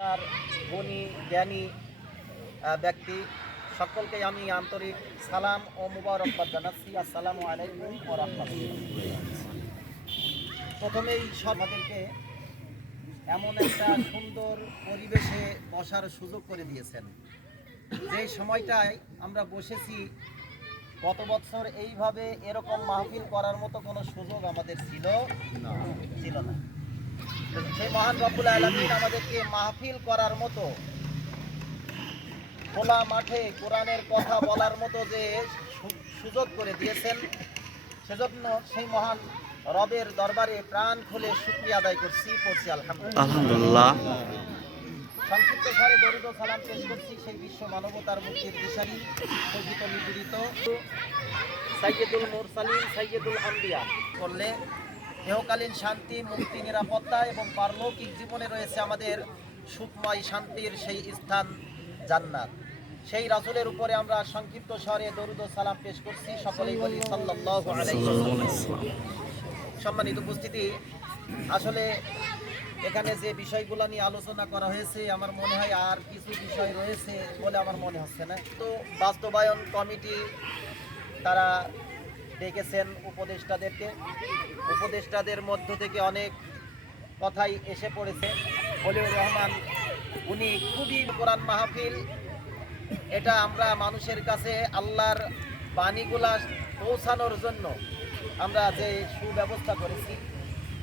আর গুণী জ্ঞানী ব্যক্তি সকলকে আমি আন্তরিক সালাম ও মুবারকবাদ জানাচ্ছি। আসসালামু আলাইকুম ওয়া রাহমাতুল্লাহ। প্রথমেই আমাদেরকে এমন একটা সুন্দর পরিবেশে বসার সুযোগ করে দিয়েছেন, যে সময়টায় আমরা বসেছি গত বছর এইভাবে এরকম মাহফিল করার মতো কোনো সুযোগ আমাদের ছিল না। সেই মহান রব্বুল আলামিন আমাদেরকে মাহফিল করার মতো, খোলা মাঠে কোরআনের কথা বলার মতো যে সুযোগ করে দিয়েছেন, সেজন্য সেই মহান রবের দরবারে প্রাণ খুলে শুকরিয়া আদায় করছি, পড়ছি আলহামদুলিল্লাহ। সংক্ষিপ্ত সারে দরুদ ও সালাম পেশ করছি সেই বিশ্ব মানবতার মুক্তির দিশারি, শোষিত নিপীড়িত সাইয়্যিদুল মুরসালিন সাইয়্যিদুল আম্বিয়া করলে ইহকালীন শান্তি, মুক্তি, নিরাপত্তা এবং পারলৌকিক জীবনে রয়েছে আমাদের সুখময় শান্তির সেই স্থান জান্নাত। সেই রাসূলের উপরে আমরা সংক্ষিপ্ত স্বরে দরুদ ও সালাম পেশ করছি, সকলেই বলি সাল্লাল্লাহু আলাইহি ওয়াসাল্লাম। সম্মানিত উপস্থিতি, আসলে এখানে যে বিষয়গুলো নিয়ে আলোচনা করা হয়েছে, আমার মনে হয় আর কিছু বিষয় রয়েছে বলে আমার মনে হচ্ছে না। তো বাস্তবায়ন কমিটি তারা ডেকেছেন উপদেষ্টাদের মধ্য থেকে অনেক কথাই এসে পড়েছে। খলিলুর রহমান উনি খুবই কোরআন মাহফিল, এটা আমরা মানুষের কাছে আল্লাহর বাণীগুলা পৌঁছানোর জন্য আমরা যে সুব্যবস্থা করেছি,